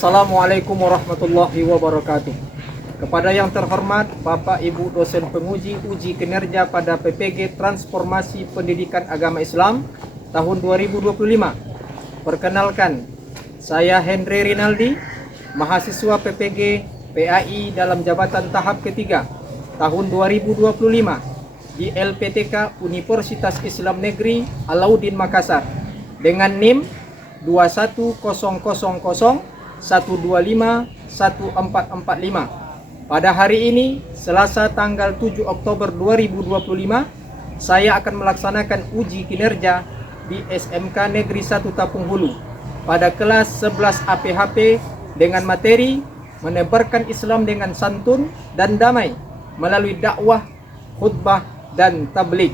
Assalamualaikum warahmatullahi wabarakatuh. Kepada yang terhormat Bapak Ibu dosen penguji uji kinerja pada PPG Transformasi Pendidikan Agama Islam tahun 2025. Perkenalkan, saya Henry Rinaldi, mahasiswa PPG PAI dalam jabatan tahap ketiga tahun 2025 di LPTK Universitas Islam Negeri Alauddin Makassar dengan NIM 21001251445. Pada hari ini, Selasa tanggal 7 Oktober 2025, saya akan melaksanakan uji kinerja di SMK Negeri 1 Tapung Hulu pada kelas 11 APHP dengan materi menebarkan Islam dengan santun dan damai melalui dakwah, khutbah, dan tabligh.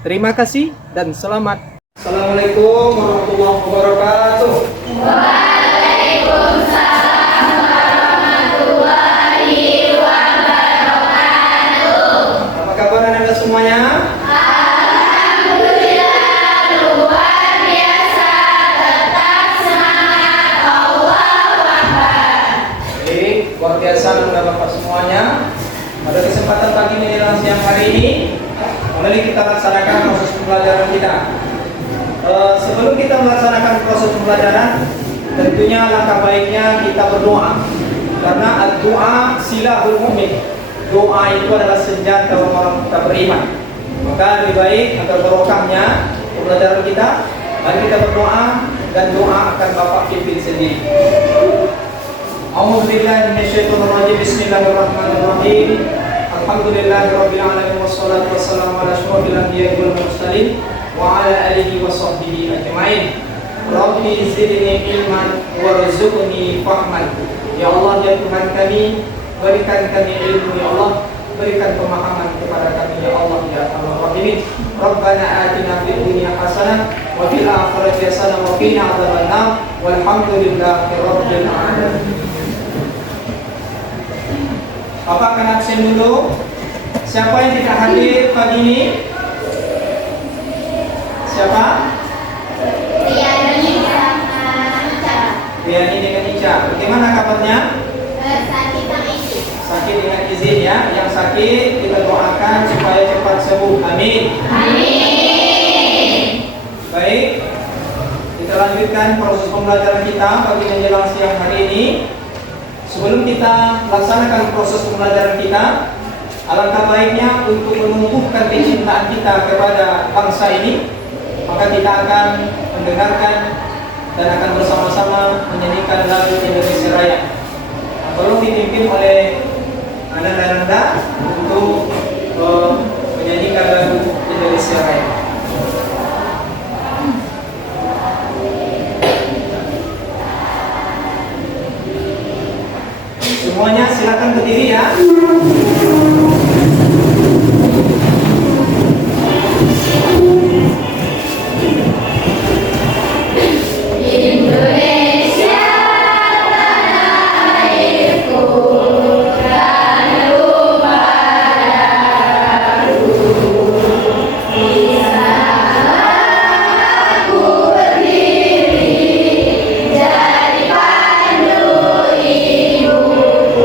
Terima kasih dan selamat. Assalamualaikum warahmatullahi wabarakatuh. Waalaikumsalam warahmatullahi wabarakatuh. Apa kabar Anda semuanya? Alhamdulillah luar biasa, tetap semangat, Allahu Akbar. Baik, luar biasa Bapak semuanya. Pada kesempatan pagi menjelang siang hari ini, kembali kita laksanakan proses pembelajaran kita. Sebelum kita melaksanakan proses pembelajaran, tentunya langkah baiknya kita berdoa, karena doa silahul mu'min. Doa itu adalah senjata orang-orang kita beriman. Maka lebih baik agar barokahnya pembelajaran kita, mari kita berdoa dan doa akan Bapak pimpin sendiri. A'udzubillahi minasyaitonirrajim. Bismillahirrahmanirrahim. Alhamdulillahirabbil alamin wassalatu wassalamu ala asyrofil anbiya'i wal mursalin wa ala alihi wa sahbihi ajmain. Rabbi zidni ilman warzuqni fahman. Ya Allah, ya Tuhan kami, berikan kami ilmu ya Allah, berikan pemahaman kepada kami ya Allah ya Arhamar Rahimin. Rabbana atina fid dunya hasanah wa fil akhirati hasanah wa qina adzabannar. Walhamdulillahi rabbil alamin. Bapak akan absen dulu. Siapa yang tidak hadir pagi ini? Siapa? Riani sama Ica. Riani dengan Ica. Bagaimana kabarnya? Sakit sama izin. Sakit dengan izin ya. Yang sakit kita doakan supaya cepat sembuh. Amin. Amin. Baik. Kita lanjutkan proses pembelajaran kita pagi menjelang siang hari ini. Sebelum kita laksanakan proses pembelajaran kita, alangkah baiknya untuk menumbuhkan kecintaan kita kepada bangsa ini, maka kita akan mendengarkan dan akan bersama-sama menyanyikan lagu Indonesia Raya. Tolong dipimpin oleh Anda untuk menyanyikan lagu Indonesia Raya. Semuanya silakan berdiri ya. Indonesia tanah airku, tanah padaku. Di sana aku berdiri, jadi pandu hidupku.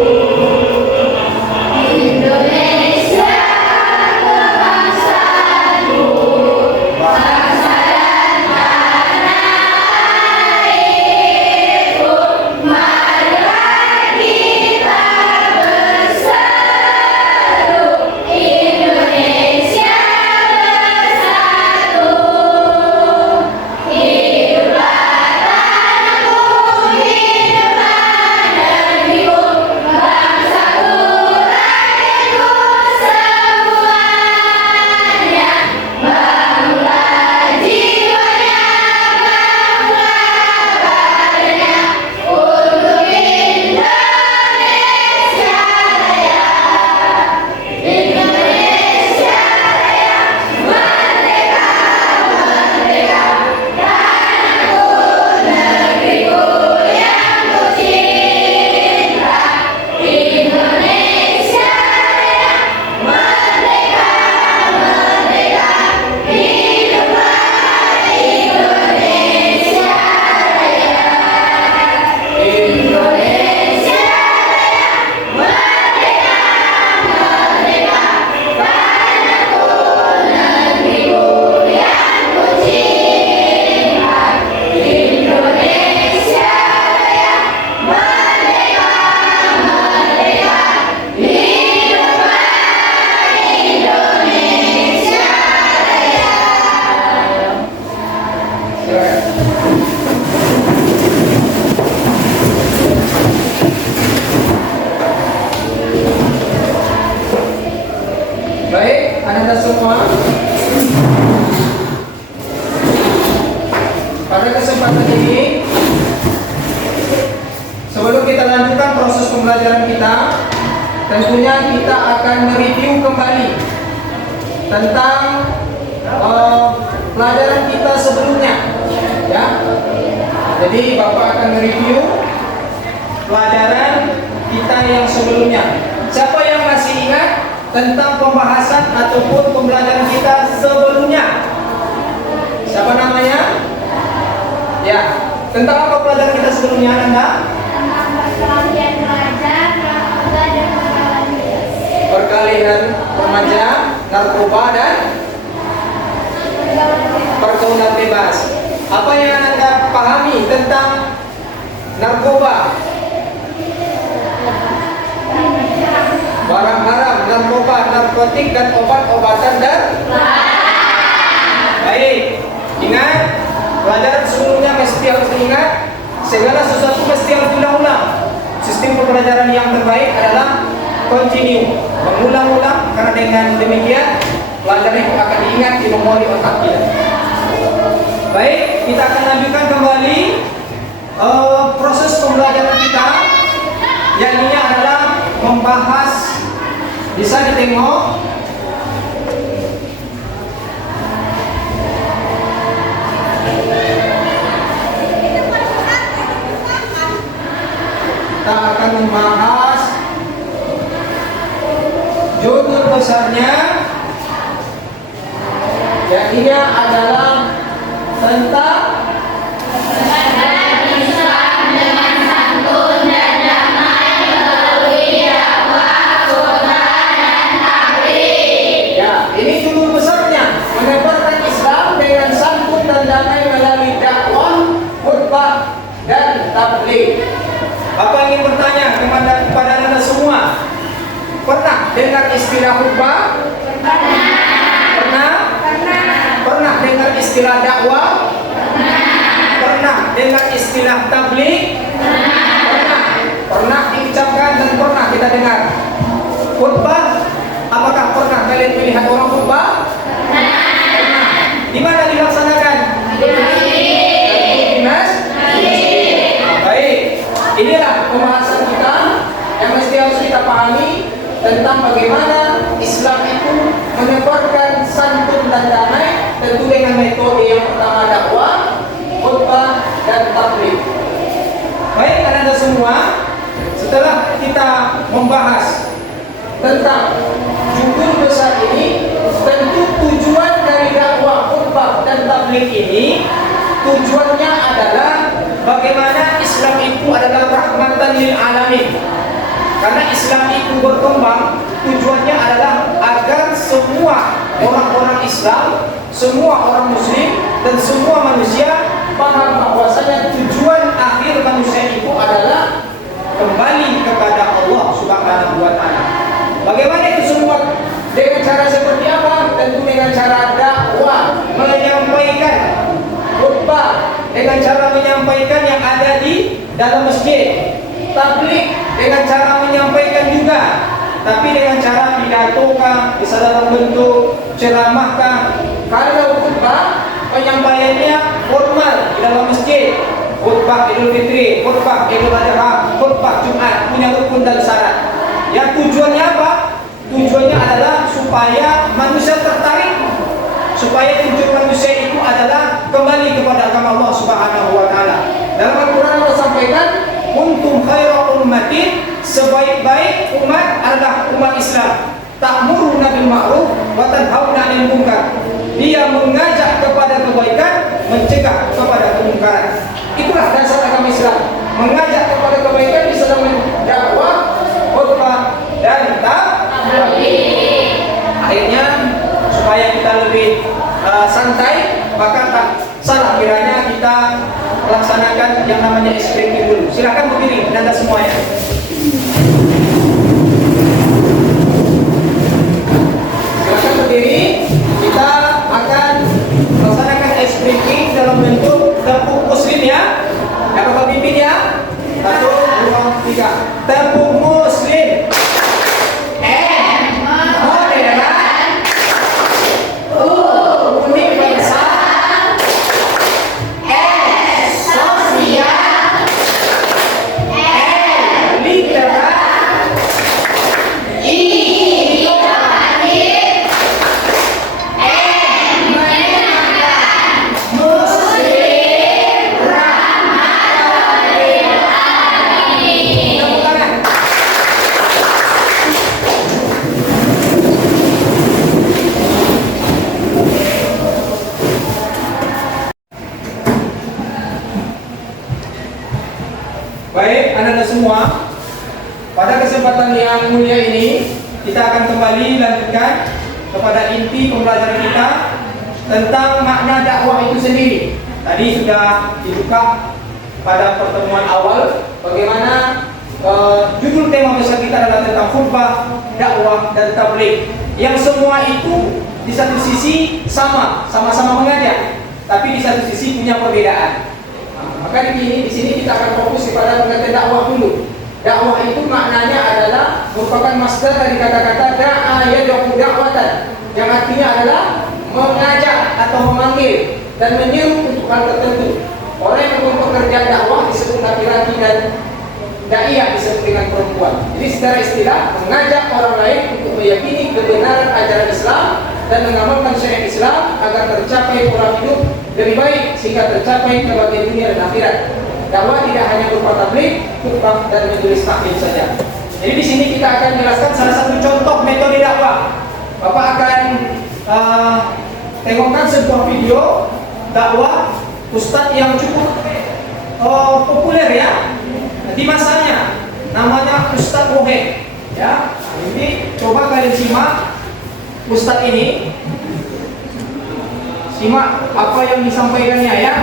Baik, Anda semua, pada kesempatan ini, sebelum kita lanjutkan proses pembelajaran kita, tentunya kita akan mereview kembali tentang pelajaran kita sebelumnya, ya. Jadi Bapak akan mereview pelajaran kita yang sebelumnya. Siapa yang masih ingat tentang pembahasan ataupun pembelajaran kita sebelumnya? Siapa namanya? Ya, tentang apa pelajaran kita sebelumnya, Anda? Perkalian remaja, narkoba dan pergaulan bebas. Apa yang Anda pahami tentang narkoba? Barang haram, narkoba, narkotik dan obat-obatan dan baik. Ingat, pelajaran sebelumnya mesti harus diingat. Segala sesuatu mesti harus diulang-ulang. Sistem pembelajaran yang terbaik adalah continue, mengulang-ulang, karena dengan demikian pelajaran itu akan diingat di memori otak kita. Baik, kita akan lanjutkan kembali proses pembelajaran kita, yang ini adalah membahas, bisa ditengok kita akan membahas judul besarnya, yang ini adalah tentang Islam dengan santun dan damai melalui dakwah, khutbah, dan tabligh. ya, ini judul besarnya, menyebarkan Islam dengan santun dan damai melalui dakwah, khutbah, dan tabligh. Bapak ingin bertanya kepada Anda semua, pernah dengar istilah khutbah? Pernah? Pernah dengar istilah dakwah? Pernah dengar istilah tabligh? Pernah diucapkan dan pernah kita dengar. Khutbah, apakah pernah kalian melihat orang khutbah? Pernah. Di mana dilaksanakan? Di masjid. Baik. Inilah pembahasan kita yang mesti harus kita pahami tentang bagaimana Islam itu menyebarkan santun dan damai, tentu dengan metode yang pertama dakwah, khutbah, dan tabligh. Baik, Anda semua, setelah kita membahas tentang judul besar ini, tentu tujuan dari dakwah, khutbah, dan tabligh ini tujuannya adalah bagaimana Islam itu adalah rahmatan lil alamin. Karena Islam itu berkembang, tujuannya adalah agar semua orang-orang Islam, semua orang Muslim, dan semua manusia paham bahwasanya tujuan akhir manusia itu adalah kembali kepada Allah Subhanahu wa Ta'ala. Bagaimana itu semua? Dengan cara seperti apa? Tentu dengan cara dakwah, menyampaikan khutbah, dengan cara menyampaikan yang ada di dalam masjid. Tabligh dengan cara menyampaikan juga, tapi dengan cara pidatokan, bisa dalam bentuk ceramahkan. Kalau khutbah, penyampaiannya formal di dalam masjid. Khutbah Idul Fitri, khutbah Idul Adha, khutbah Jumat, punya rukun dan syarat. Yang tujuannya apa? Tujuannya adalah supaya manusia tertarik, supaya tujuan manusia itu adalah kembali kepada agama Allah Subhanahu wa Ta'ala. Dalam Al-Quran Allah sampaikan, kuntum khaira ummatin, sebaik-baik umat adalah umat Islam. Ta'muruna bil ma'ruf wa tanhauna 'anil munkar. Dia mengajak kepada kebaikan, mencegah kepada kemungkaran. Itulah dasar agama Islam. Mengajak kepada kebaikan bisa dengan dakwah, khutbah, dan tabligh. Akhirnya supaya kita lebih santai, maka tak salah kiranya kita laksanakan yang namanya SPP dulu. Silakan berdiri Anda semuanya. Silakan berdiri. Kita akan laksanakan SPP dalam bentuk Baik, anak-anak semua, pada kesempatan yang mulia ini kita akan kembali lanjutkan kepada inti pembelajaran kita tentang makna dakwah itu sendiri. Tadi sudah dibuka pada pertemuan awal bagaimana judul tema besar kita adalah tentang khutbah, dakwah, dan tabligh. Yang semua itu di satu sisi sama-sama mengajak, tapi di satu sisi punya perbedaan. Maka di sini kita akan fokus kepada pengertian dakwah dulu. Dakwah itu maknanya adalah merupakan masdar dari kata-kata da'a yad'u da'watan, yang artinya adalah mengajak atau memanggil dan menyeru untuk hal tertentu. Orang yang melakukan pekerjaan dakwah disebut laki-laki dan da'iyah disebut dengan perempuan. Jadi secara istilah mengajak orang lain untuk meyakini kebenaran ajaran Islam dan mengamalkan syariat Islam agar tercapai pola hidup lebih baik sehingga tercapai kebahagiaan dunia dan akhirat. Dakwah tidak hanya berupa tabligh, khutbah, dan majelis taklim saja. Jadi di sini kita akan jelaskan salah satu contoh metode dakwah. Bapak akan tengokkan sebuah video dakwah ustadz yang cukup populer ya di masanya, namanya Ustadz Rohe. Ya, ini coba kalian simak ustadz ini, simak apa yang disampaikannya ya.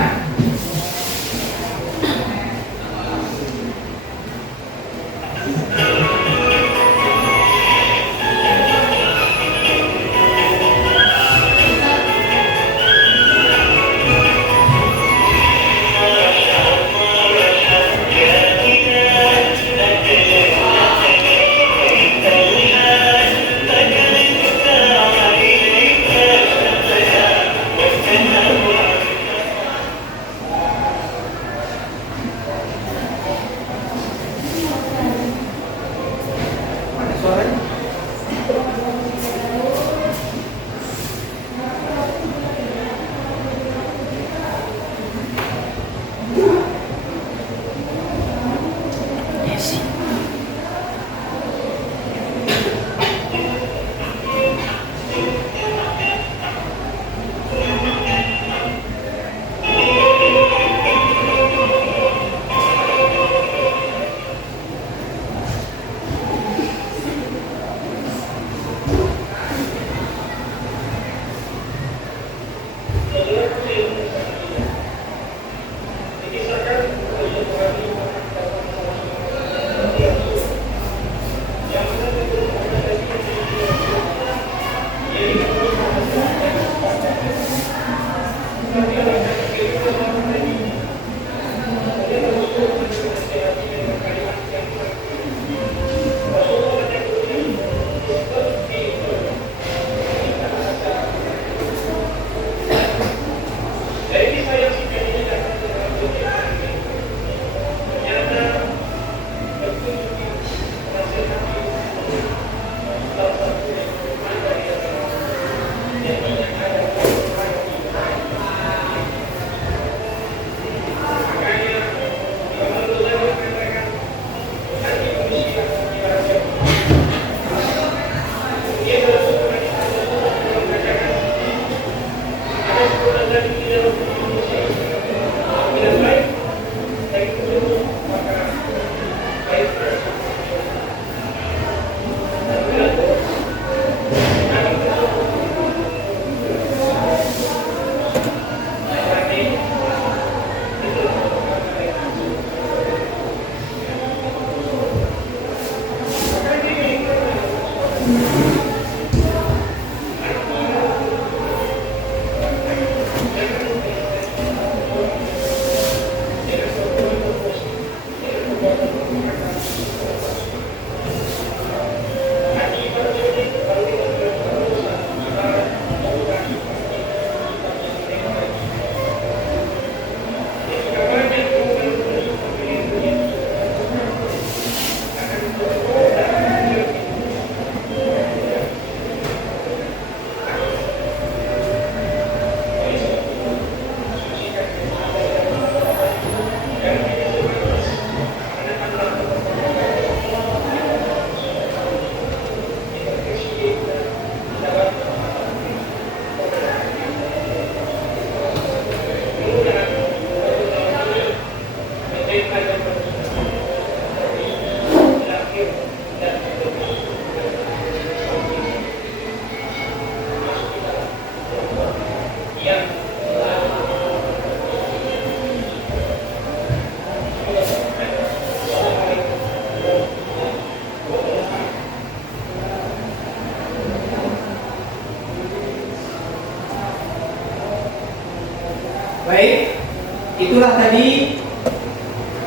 itulah tadi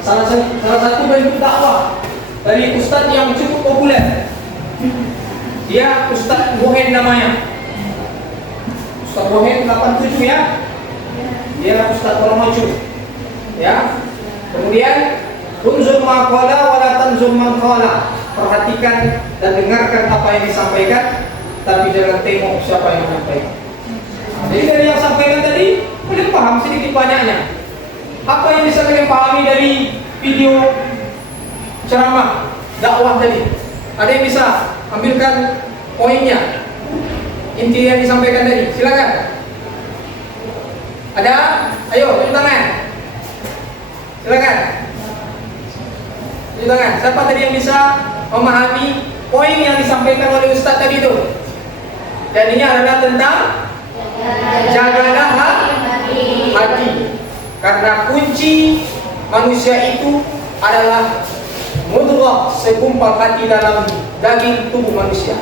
salah satu bentuk dakwah dari ustadz yang cukup populer. Dia Ustadz Bohen namanya. Ustadz Bohen 87 ya. Dia Ustadz Tolomocu. Ya. Kemudian unzur ma qala wa la tanzur man qala. Perhatikan dan dengarkan apa yang disampaikan, tapi jangan tengok siapa yang menyampaikan. Jadi dari yang sampaikan tadi, kalian paham sedikit banyaknya. Apa yang bisa kalian pahami dari video ceramah dakwah tadi? Ada yang bisa ambilkan poinnya, inti yang disampaikan tadi? Silakan. Ada? Ayo, tunjuk tangan. Silakan. Tunjuk tangan. Siapa tadi yang bisa memahami poin yang disampaikan oleh Ustadz tadi itu? Dan ini adalah tentang jagalah hati. Karena kunci manusia itu adalah mudghah, segumpal hati dalam daging tubuh manusia.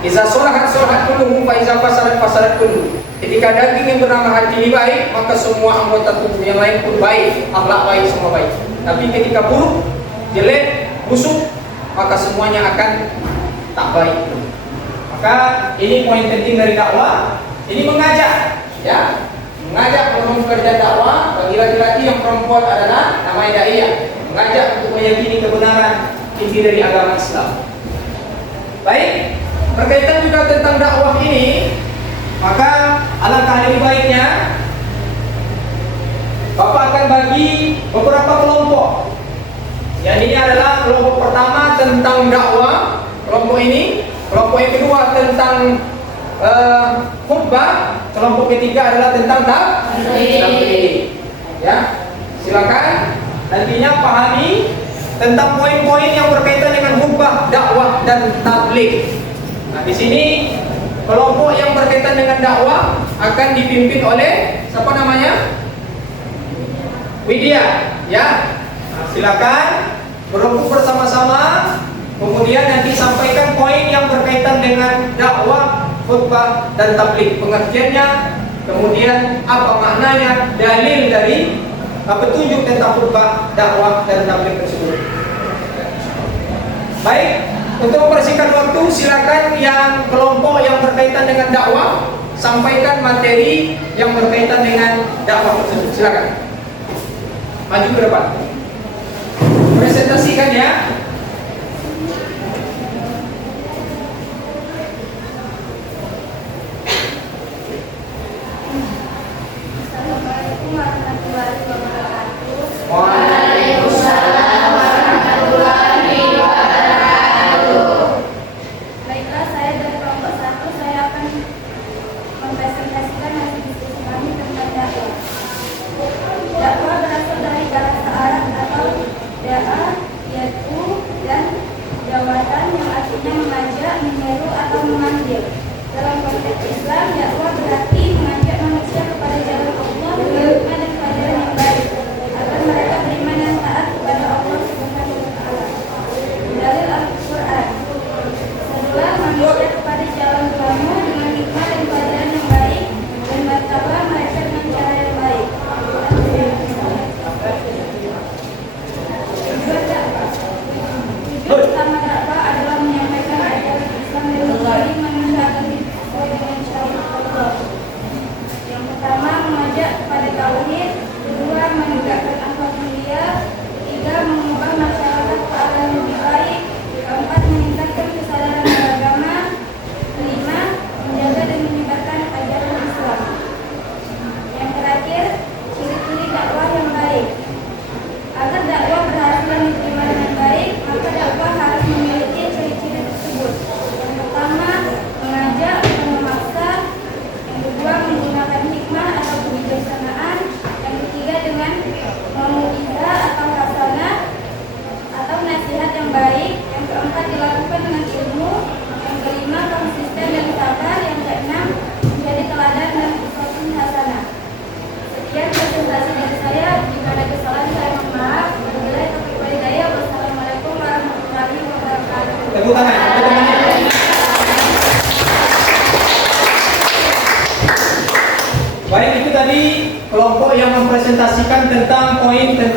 Iza solahat kulluhu fa iza fasadat kulluhu. Ketika daging yang bernama hati ini baik, maka semua anggota tubuh yang lain pun baik, akhlak baik, semua baik. Tapi ketika buruk, jelek, busuk, maka semuanya akan tak baik. Maka ini poin penting dari dakwah. Ini mengajak, ya, mengajak untuk bekerja dakwah bagi laki-laki yang perempuan adalah namanya dai, mengajak untuk meyakini kebenaran inti dari agama Islam. Baik, berkaitan juga tentang dakwah ini, maka alangkah lebih baiknya Bapak akan bagi beberapa kelompok. Yang ini adalah kelompok pertama tentang dakwah, kelompok ini. Kelompok yang kedua tentang khutbah, kelompok ketiga adalah tentang tabligh. Ya, silakan nantinya pahami tentang poin-poin yang berkaitan dengan khutbah, dakwah dan tabligh. Nah, di sini kelompok yang berkaitan dengan dakwah akan dipimpin oleh siapa namanya? Widya, ya. Nah, silakan berembuk bersama-sama. Kemudian nanti sampaikan poin yang berkaitan dengan dakwah, khutbah dan tabligh, pengertiannya, kemudian apa maknanya, dalil dari petunjuk tentang khutbah, dakwah dan tabligh tersebut. Baik, untuk mempersingkat waktu, silakan yang kelompok yang berkaitan dengan dakwah sampaikan materi yang berkaitan dengan dakwah tersebut. Silakan maju ke depan, presentasikan ya. Waalaikumsalam warahmatullahi wabarakatuh. Baiklah, saya dari kelompok 1, saya akan mempresentasikan hasil diskusi kami tentang dakwah. Dakwah berasal dari bahasa Arab atau da'a, yaitu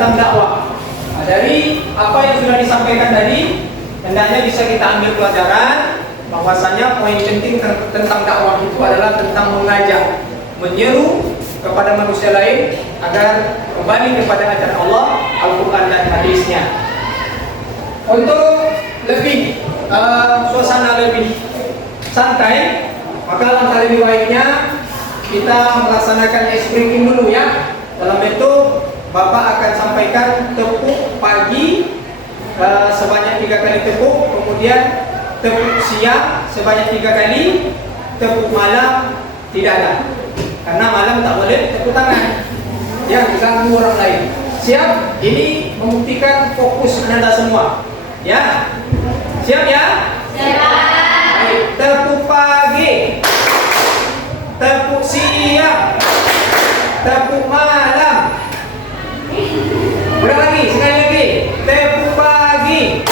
tentang dakwah. Nah, dari apa yang sudah disampaikan tadi, hendaknya bisa kita ambil pelajaran bahwasanya poin penting tentang dakwah itu adalah tentang mengajak, menyeru kepada manusia lain agar kembali kepada ajaran Allah, Al-Quran dan hadisnya. Untuk lebih suasana lebih santai, maka langkah lebih baiknya kita melaksanakan ice breaking dulu ya. Dalam bentuk Bapak akan sampaikan tepuk pagi sebanyak 3 kali tepuk, kemudian tepuk siang sebanyak 3 kali, tepuk malam tidak ada, karena malam tak boleh tepuk tangan ya, diganggu orang lain. Siap? Ini membuktikan fokus Anda semua ya. Siap ya? Siap. Baik, tepuk pagi, tepuk siang, tepuk malam. Udah lagi, sekali lagi. Tepuk pagi,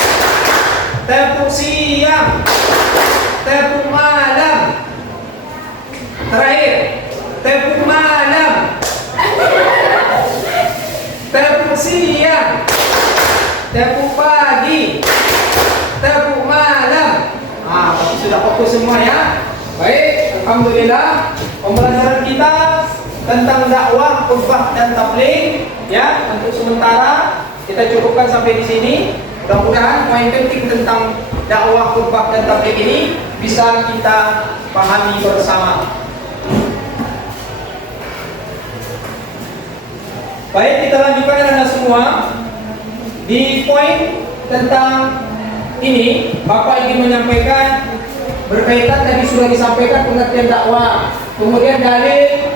tepuk siang, tepuk malam. Terakhir, tepuk malam, tepuk siang, tepuk pagi, tepuk malam. Sudah fokus semua ya. Baik, alhamdulillah pembelajaran kita tentang dakwah, khutbah dan tabligh ya, untuk sementara kita cukupkan sampai di sini. Mudah-mudahan poin penting tentang dakwah, khutbah dan tabligh ini bisa kita pahami bersama. Baik, kita lanjutkan Anda semua. Di poin tentang ini, Bapak ingin menyampaikan berkaitan tadi sudah disampaikan pengertian dakwah, kemudian dalil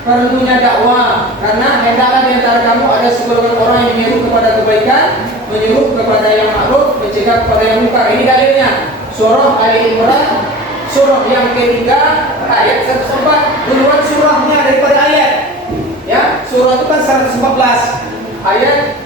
perlunya dakwah, karena hendaklah di antara kamu ada segolongan orang yang menyeru kepada kebaikan, menyeru kepada yang ma'ruf, mencegah kepada yang munkar. Ini dalilnya. Surah Ali Imran, surah yang ketiga, ayat 104. Duluan surahnya daripada ayat. Ya, surah itu kan 114 ayat,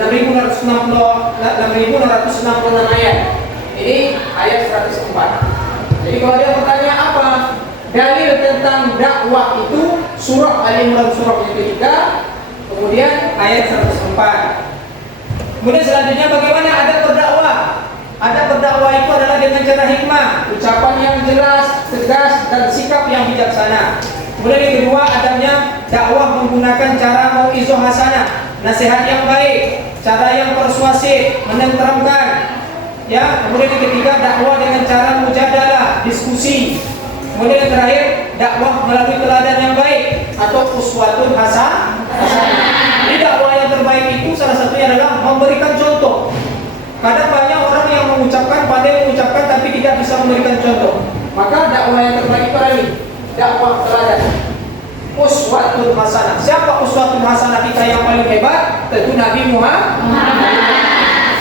6.666 ayat. Ini ayat 104. Jadi kalau ada pertanyaan apa dalil tentang dakwah itu, surah Ali Imran surah yang ketiga, kemudian ayat 104. Kemudian selanjutnya bagaimana adab berdakwah? Adab berdakwah itu adalah dengan cara hikmah, ucapan yang jelas, tegas dan sikap yang bijaksana. Kemudian yang kedua adabnya dakwah menggunakan cara mau'izah hasanah, nasihat yang baik, cara yang persuasif, menenteramkan. Ya, kemudian yang ketiga dakwah dengan cara mujadalah, diskusi. Kemudian yang terakhir dakwah melalui teladan yang baik atau uswatun hasanah. Jadi dakwah yang terbaik itu salah satunya adalah memberikan contoh. Kadang banyak orang yang pandai mengucapkan tapi tidak bisa memberikan contoh. Maka dakwah yang terbaik itu adalah dakwah teladan. Uswatun hasanah. Siapa uswatun hasanah kita yang paling hebat? Tentu Nabi Muhammad.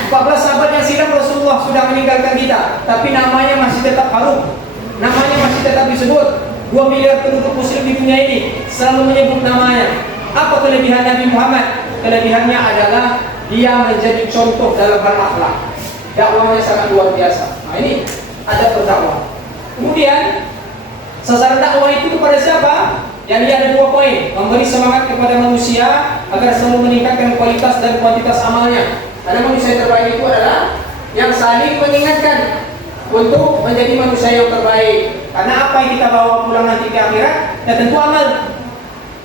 14 sahabat yang silam Rasulullah sudah meninggalkan kita, tapi namanya masih tetap harum, namanya masih tetap disebut. 2 miliar penduduk muslim di dunia ini selalu menyebut namanya. Apa kelebihan Nabi Muhammad? Kelebihannya adalah dia menjadi contoh dalam hal akhlak. Dakwahnya sangat luar biasa. Nah, ini ada berdakwah. Kemudian sasaran dakwah itu kepada siapa? Yang dia ada 2 poin. Memberi semangat kepada manusia agar selalu meningkatkan kualitas dan kuantitas amalnya. Karena manusia terbaik itu adalah yang saling mengingatkan untuk menjadi manusia yang terbaik. Karena apa yang kita bawa pulang nanti ke akhirat, ya tentu amal.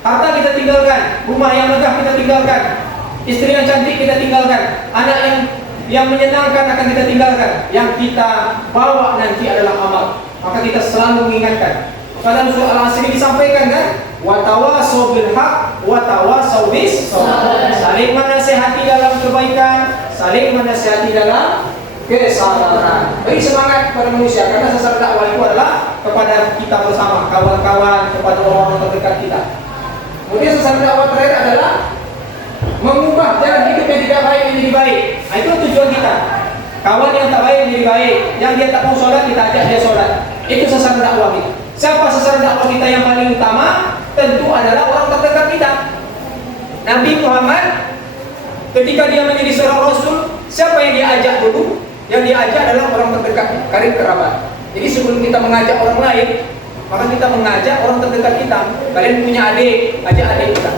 Harta kita tinggalkan, rumah yang megah kita tinggalkan, istri yang cantik kita tinggalkan, anak yang menyenangkan akan kita tinggalkan. Yang kita bawa nanti adalah amal. Maka kita selalu mengingatkan. Dalam surah Al-Asr disampaikan kan, wa tawassaw bil haq wa tawassaw bis sabr. Saling menasihati dalam kebaikan, saling menasihati dalam kesabaran. Beri semangat kepada manusia, karena sasaran dakwah itu adalah kepada kita bersama, kawan-kawan, kepada orang-orang terdekat kita. Kemudian sasaran dakwah terakhir adalah mengubah jalan hidup yang tidak baik menjadi baik. Nah, itu tujuan kita. Kawan yang tak baik menjadi baik, yang dia tak mau sholat kita ajak dia sholat. Itu sasaran dakwah kita. Siapa sasaran dakwah kita yang paling utama? Tentu adalah orang terdekat kita. Nabi Muhammad ketika dia menjadi seorang Rasul, siapa yang dia ajak dulu? Yang dia ajak adalah orang terdekat, karib kerabat. Jadi sebelum kita mengajak orang lain, maka kita mengajak orang terdekat kita. Kalian punya adik, ajak adik kita.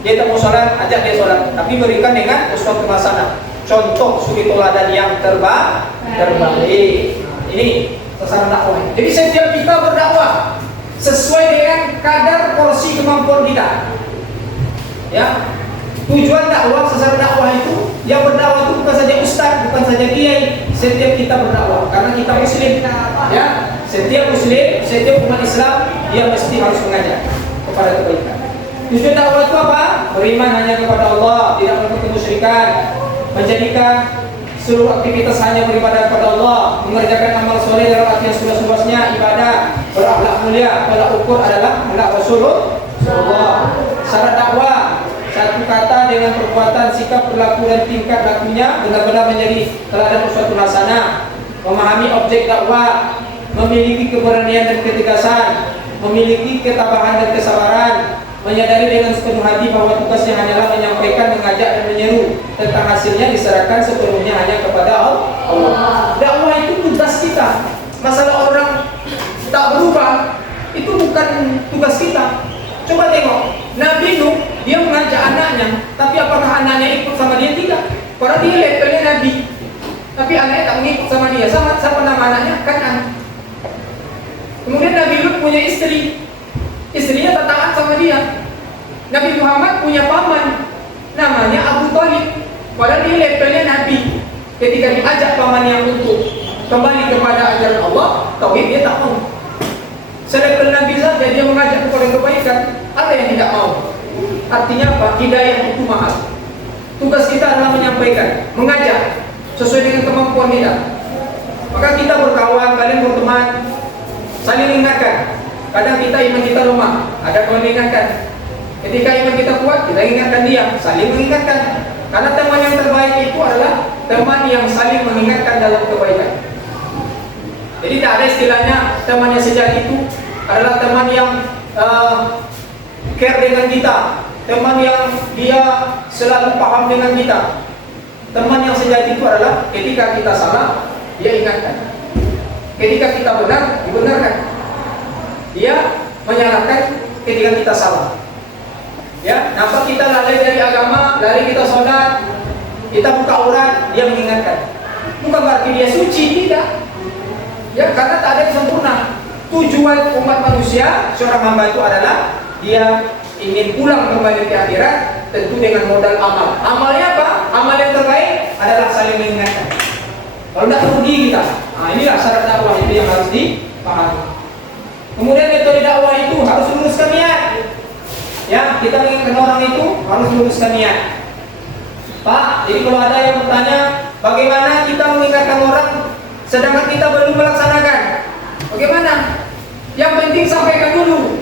Dia tak mau sholat, ajak dia sholat, tapi berikan dengan uswatun hasanah, contoh suri teladan yang terbaik. Nah, ini sasaran dakwah. Jadi setiap kita berdakwah sesuai dengan kadar porsi kemampuan kita. Ya, tujuan dakwah, sasaran dakwah itu, yang berdakwah itu bukan saja ustaz, bukan saja kiai. Setiap kita berdakwah karena kita muslim. Ya, setiap muslim, setiap umat Islam, dia mesti harus mengajak kepada kebaikan. Tujuan dakwah itu apa? Beriman hanya kepada Allah, tidak melakukan kemusyrikan, menjadikan seluruh aktivitas hanya beribadah kepada Allah, mengerjakan amal soleh dalam arti yang seluas-luasnya ibadah, berakhlak mulia. Tolak ukur adalah akhlak Rasulullah. Syarat dakwah, satu kata dengan perbuatan, sikap, perilaku dan tingkat lakunya benar-benar menjadi teladan uswatun hasanah. Memahami objek dakwah, memiliki keberanian dan ketegasan, memiliki ketabahan dan kesabaran, menyadari dengan sepenuh hati bahwa tugasnya hanyalah menyampaikan, mengajak dan menyeru, tentang hasilnya diserahkan sepenuhnya hanya kepada Allah. Dakwah itu tugas kita. Masalah orang tak berubah itu bukan tugas kita. Coba tengok Nabi Nuh, dia mengajak anaknya, tapi apakah anaknya ikut sama dia? Tidak. Padahal dia levelnya Nabi, tapi anaknya tak mengikut sama dia. Sama siapa nama anaknya? Kanan. Kemudian Nabi Lut punya istri, istrinya tak taat sama dia. Nabi Muhammad punya paman, namanya Abu Thalib. Padahal dia levelnya Nabi. Ketika diajak paman yang untuk kembali kepada ajaran Allah, tauhid, dia tak mau. Selevel Nabi saja dia mengajak kepada kebaikan, ada yang tidak mau. Artinya apa? Hidayah itu mahal. Tugas kita adalah menyampaikan, mengajak sesuai dengan kemampuan kita. Maka kita berkawan, kalian berteman, saling ingatkan. Kadang kita iman kita lemah, ada yang mengingatkan. Ketika iman kita kuat, kita ingatkan dia, saling mengingatkan. Karena teman yang terbaik itu adalah teman yang saling mengingatkan dalam kebaikan. Jadi tak ada istilahnya teman yang sejati itu adalah teman yang care dengan kita, teman yang dia selalu paham dengan kita. Teman yang sejati itu adalah ketika kita salah, dia ingatkan. Ketika kita benar, dibenarkan. Dia menyalahkan ketika kita salah. Ya, nampak kita lalai dari agama, lari kita sholat, kita buka aurat, dia mengingatkan. Bukan berarti dia suci, tidak. Ya, karena tak ada yang sempurna. Tujuan umat manusia, seorang hamba itu adalah dia ingin pulang kembali ke akhirat, tentu dengan modal amal. Amalnya apa? Amal yang terbaik adalah saling mengingatkan. Kalau tidak rugi kita. Nah, inilah syarat dakwah itu yang harus dipahami. Kemudian metode dakwah itu harus luruskan niat. Ya, kita mengingatkan orang itu harus luruskan niat. Pak, jadi kalau ada yang bertanya, bagaimana kita mengingatkan orang sedangkan kita belum melaksanakan? Bagaimana? Yang penting sampaikan dulu.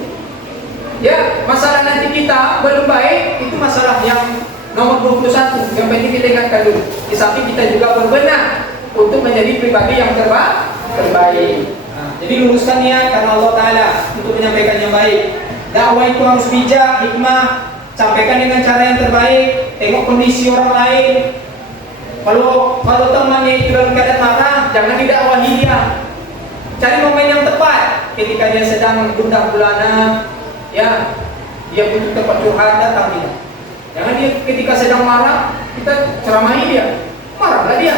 Ya, masalah nanti kita belum baik itu masalah yang nomor 21. Yang penting kita ingatkan dulu. Di samping kita juga berbenah untuk menjadi pribadi yang terbaik. Nah, jadi luruskan niat karena Allah Ta'ala untuk menyampaikan yang baik. Dakwah itu harus bijak, hikmah, sampaikan dengan cara yang terbaik. Tengok kondisi orang lain. Kalau temannya itu dalam keadaan marah, jangan didakwahi dia. Cari momen yang tepat. Ketika dia sedang gundah gulana, ya, dia butuh tempat curhat, datang dia. Jangan dia ketika sedang marah, kita ceramahi dia. Marahlah dia.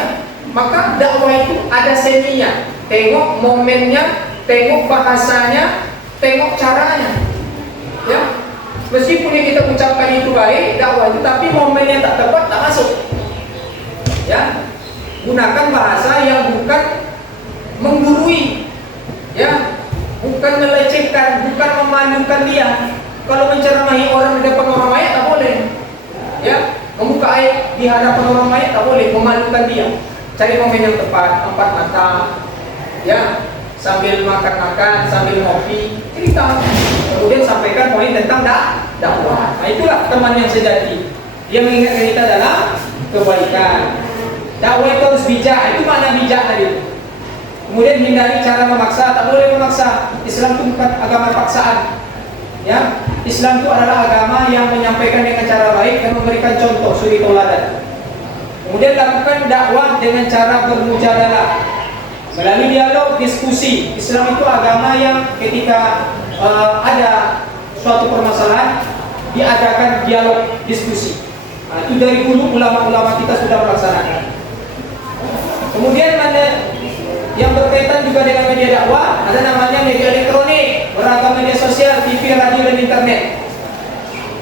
Maka dakwah itu ada seninya. Tengok momennya, tengok bahasanya, tengok caranya. Ya, meskipun yang kita ucapkan itu baik, dakwah itu, tapi momennya tak tepat, tak masuk. Ya, gunakan bahasa yang bukan menggurui, ya, bukan melecehkan, bukan memalukan dia. Kalau menceramahi orang di depan orang lain tak boleh. Ya, membuka ayat di hadapan orang lain tak boleh, memalukan dia. Cari momen yang tepat, empat mata, ya, sambil makan-makan, sambil ngopi, cerita. Kemudian sampaikan poin tentang dakwah. Nah, itulah teman yang sejati. Dia mengingatkan kita dalam kebaikan. Dakwah itu harus bijak. Itu makna bijak tadi. Kemudian hindari cara memaksa. Tak boleh memaksa. Islam itu bukan agama paksaan. Ya, Islam itu adalah agama yang menyampaikan dengan cara baik dan memberikan contoh suri tauladan. Kemudian lakukan dakwah dengan cara bermujadalah, melalui dialog, diskusi. Islam itu agama yang ketika ada suatu permasalahan, diadakan dialog diskusi. Nah, itu dari dulu ulama-ulama kita sudah melaksanakan. Kemudian mana yang berkaitan juga dengan media dakwah, ada namanya media elektronik, beragam media sosial, TV, radio, dan internet.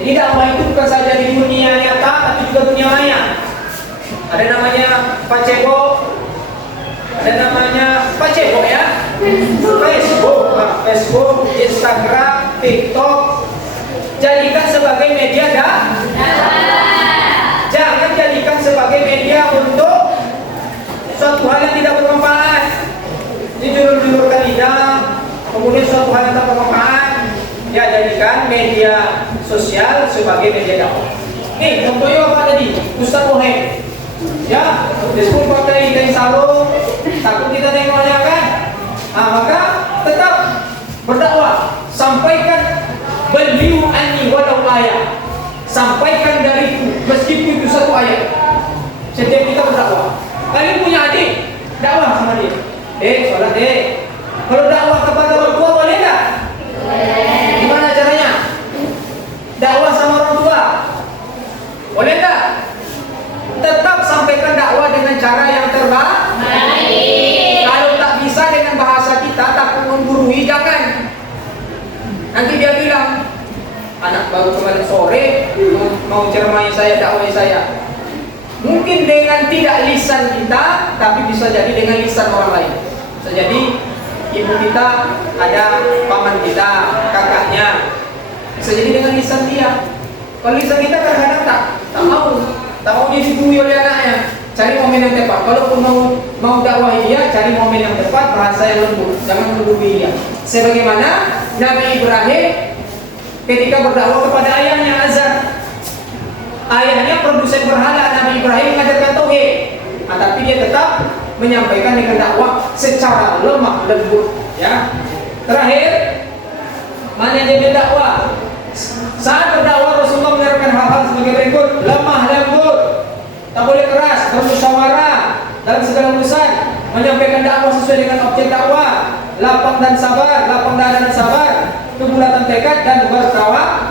Jadi dakwah itu bukan saja di dunia nyata, tapi juga dunia maya. Ada namanya Facebook, ada namanya Facebook ya, Facebook, Instagram, TikTok. Jadikan sebagai media jangan jadikan sebagai media untuk suatu hal yang tidak bermanfaat. Ini julur-julurkan lidah, kemudian suatu hal yang tak bermanfaat. Ya, jadikan media sosial sebagai media dakwah. Nih, contohnya apa tadi? Ustaz Bohem. Ya, disebut pakai kain sarung, takut kita tengoknya kan? Nah, maka tetap berdakwah, sampaikan beliau ani walau ayat. Sampaikan dariku meskipun itu satu ayat. Setiap kita berdakwah. Kalian punya adik, dakwah sama dia. Sholat Kalau dakwah kepada orang tua boleh nggak? Gimana caranya? Dakwah sama orang tua boleh nggak? Tetap sampaikan dakwah dengan cara yang terbaik. Kalau tak bisa dengan bahasa kita takut menggurui, jangan. Nanti dia bilang, anak baru kemarin sore mau ceramai saya, dakwai saya. Mungkin dengan tidak lisan kita, tapi bisa jadi dengan lisan orang lain. Bisa jadi ibu kita, ada paman kita, kakaknya. Bisa jadi dengan lisan dia. Kalau lisan kita kadang-kadang tak mau dia dibui oleh anaknya. Cari momen yang tepat. Kalaupun mau dakwahi dia, cari momen yang tepat, bahasa yang lembut, jangan menggurui dia. Sebagaimana Nabi Ibrahim ketika berdakwah kepada ayahnya Azar. Ayahnya produsen berhala, Nabi Ibrahim mengajarkan tauhid. Tapi dia tetap menyampaikan dengan dakwah secara lemah lembut. Ya. Terakhir, mana yang dakwah? Saat berdakwah Rasulullah menerangkan hal-hal sebagai berikut: lemah lembut, tak boleh keras, bermusyawarah dalam segala urusan, menyampaikan dakwah sesuai dengan objek dakwah, lapang dan sabar, lapang dada dan sabar, kebulatan tekad dan bertawakal.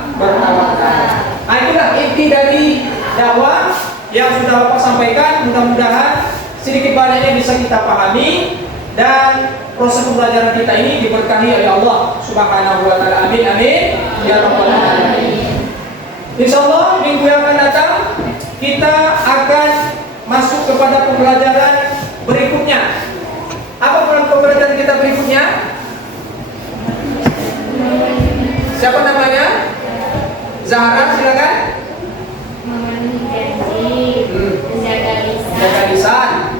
Nah, itulah inti dari dakwah yang sudah Bapak sampaikan. Mudah-mudahan sedikit banyaknya bisa kita pahami dan proses pembelajaran kita ini diberkahi oleh Allah Subhanahu wa taala. Amin amin ya rabbal alamin. Insyaallah minggu yang akan datang kita akan masuk kepada pembelajaran berikutnya. Apa pembelajaran kita berikutnya? Siapa namanya? Zahra, silakan. Memenuhi janji, menjaga lisan,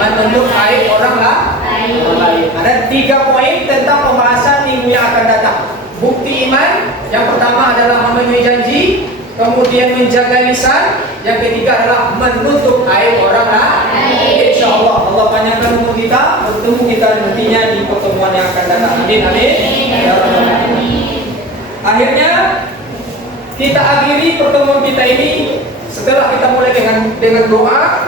menuntut aib orang lain. Ada 3 poin tentang pembahasan minggu yang akan datang. Bukti iman, yang pertama adalah memenuhi janji, kemudian menjaga lisan, yang ketiga adalah menutup aib orang lain. Insyaallah Allah panjangkan umur kita, bertemu kita nantinya di pertemuan yang akan datang. Amin amin. Ya rabbal alamin. Akhirnya kita akhiri pertemuan kita ini setelah kita mulai dengan doa,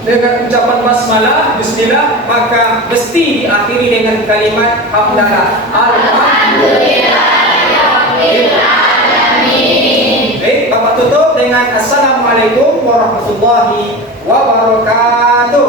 dengan ucapan basmalah, bismillah, maka mesti diakhiri dengan kalimat hamdalah. Alhamdulillahirabbil alamin. Baik, Bapak tutup dengan assalamualaikum warahmatullahi wabarakatuh.